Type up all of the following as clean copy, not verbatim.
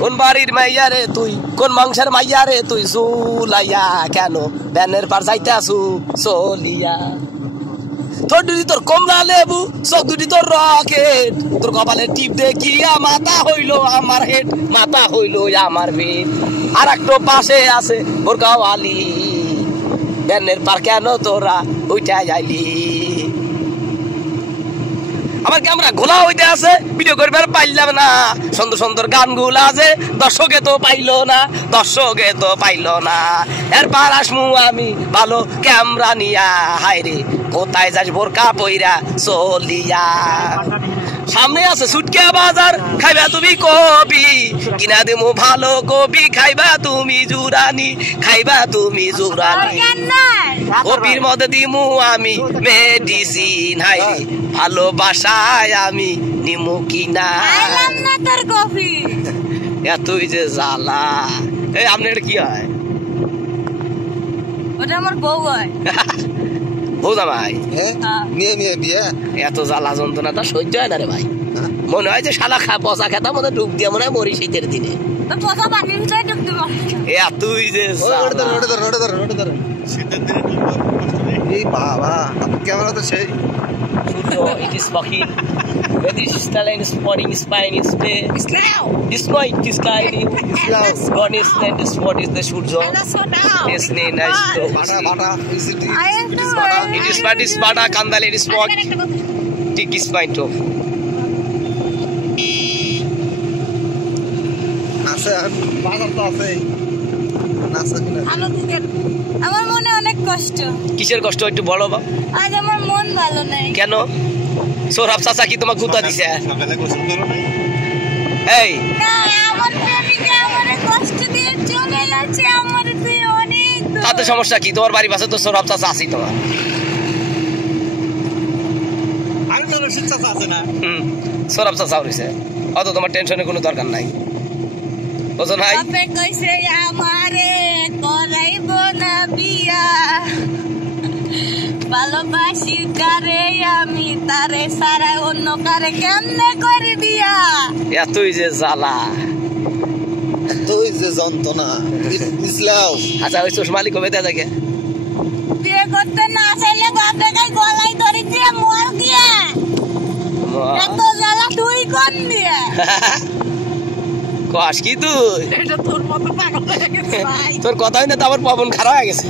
কোন বাড়ির মাইয়া রে তুই, কোন মাংসের মাইয়া রে তুই, চুলাইয়া কেন ব্যানের পার যাইতে আসু চলিয়া। তোর দুটি তোর কমলা লেবু, চোখ দুটি তোর রকেট, তোর কপালে টিপ দেখিয়া মাথা হইল আমার হেড, মাথা হইল আমার পেট। আর একটা পাশে আছে ওর কাওয়ালি, ব্যানের পার কেন তোরা ওইটা যাইলি। আমার ক্যামেরা ঘোলা হইতে আছে, ভিডিও করবার পাইলাম না। সুন্দর সুন্দর গানগুলা আছে দর্শকে তো পাইলো না, দর্শকে তো পাইলো না। এরপর আসমু আমি ভালো ক্যামেরা নিয়া, হায়রে কোথায় যাস বোরকা পইরা চলিয়া। সামনে আছে সুটকা বাজার, খাইবা তুমি কবি, কিনা দিমু ভালো কবি, খাইবা তুমি জুরানি, খাইবা তুমি জুরানি। কবির মধ্যে দিমু আমি মেডিসিন, হায়রে ভালোবাসায় আমি নিমু কিনা। এতই যে জ্বালা। এই আপনার কি হয়? ওটা আমার বউ হয়। বউ জামাই এত জ্বালা যন্ত্রণা তা সহ্য হয় না রে ভাই। মনে হয় যে শালা পচা খেতা মনে ডুব দিয়ে মনে হয় মরি শীতের দিনে। এতই যে বাবা ক্যামেরা তো সেই it is fucking this talent is spotting spine is play despite this guy God is land is what is the surjo is ne nice to it is bada kandal it is what tik is fine to আছে বাজার তো আছে আমার মনে অনেক কষ্ট। কিসের কষ্ট একটু বলো বা। আজ আমার মন ভালো নাই। কেন? সৌরভ চাচা কি তোমাকে গুতা দিছে? এই না, আমার প্রেমিকা আমারে কষ্ট দিয়ে চলে গেছে, আমার তুই অনেক। তাতে সমস্যা কি? তোমার বাড়ির পাশে তো সৌরভ চাচা আছেই তোমার। আমি তো রশিদ চাচা আছে না। সৌরভ চাচা হইছে, অত তোমার টেনশনের কোনো দরকার নাই। বুঝো নাই? আপে কইছে আমারে করাইব না বিয়া, ভালোবাসি কারে আমি তারে সারা অন্য কারে কেমনে করি বিয়া। এতই যে জ্বালা, এতই যে যন্ত্রণা। ইসলাম আচ্ছা ওই চশমালি কবে দেয়া থাকে? বিয়ে করতে না চাইলে বাপে গাই গলাই ধরে দিয়ে মর গিয়া এত জ্বালা তুই কোন দিয়ে কস কি তুই? তোর মতো পাগল হয়ে গেছে ভাই। তোর কথাই না তো আমার পবন খারাপ হয়ে গেছে।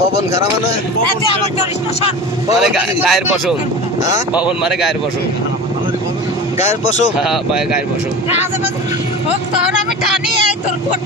পবন খারাপ মানে গায়ের পশম। হ্যাঁ পবন মানে গায়ের পশম। গায়ের পশম? হ্যাঁ গায়ের পশম। আমি টানি তোর কোট